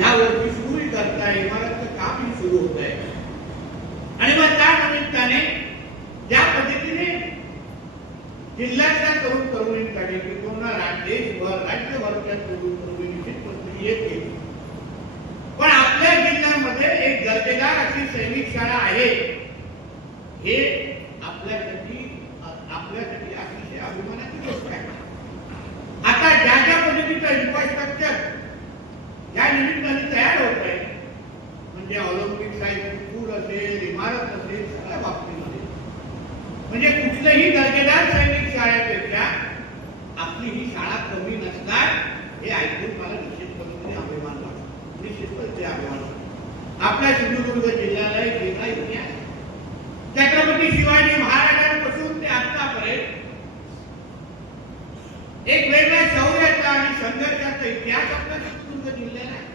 या वर्षी सुरू करताय, इमारतचं कामही सुरू होत आहे. आणि मग त्या निमित्ताने ज्या पद्धतीने जिल्ह्यातल्या तरुण तरुणींसाठी किंवा देशभर राज्यभरच्या तरुण तरुणी निश्चित पद्धतीने येतील. पण आपल्या जिल्ह्यामध्ये एक दर्जेदार अशी सैनिक शाळा आहे, हे आपल्यासाठी अतिशय अभिमानाची गोष्ट आहे. आता ज्या पद्धतीचं इन्फ्रास्ट्रक्चर या निमित्ताने तयार होत आहे, म्हणजे ऑलिम्पिक साईड स्कूल असेल, इमारत असेल, सगळ्या बाबतीमध्ये म्हणजे कुठल्याही दर्जेदार सैनिक शाळेपेक्षा आपली ही शाळा कमी नसणार, हे ऐकून मला निश्चित पद्धतीने अभिमान वाटतो. निश्चित पद्धतीने अभिमान वाटतो. आपल्या सिंधुदुर्ग जिल्ह्याला एक वेगळा इतिहास, छत्रपती शिवाजी महाराजांपासून ते आतापर्यंत एक वेगळ्या शौर्याचा आणि संघर्षाचा इतिहास आपल्या सिंधुदुर्ग जिल्ह्याला आहे.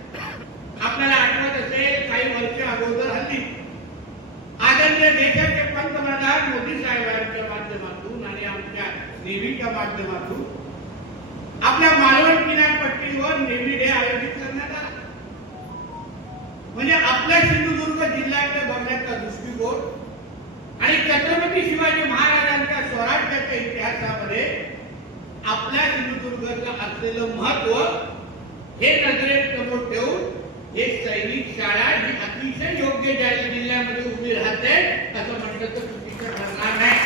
आपल्याला आठवत असेल, काही वर्ष अगोदर हल्ली आदरणीय देशाचे पंतप्रधान मोदी साहेबांच्या माध्यमातून आणि आमच्या नेव्हीच्या माध्यमातून आपल्या मालवण किनारपट्टीवर नेव्ही डे आयोजित करण्यात आला. म्हणजे आपल्या सिंधुदुर्ग जिल्ह्याकडे बघण्याचा दृष्टिकोन आणि छत्रपती शिवाजी महाराजांच्या स्वराज्याच्या इतिहासामध्ये आपल्या सिंधुदुर्गाचं असलेलं महत्व हे नजरेत समोर ठेवून हे सैनिक शाळा ही अतिशय योग्य जिल्ह्यामध्ये उभी राहते असं म्हटलं तर चुकीचं ठरणार नाही.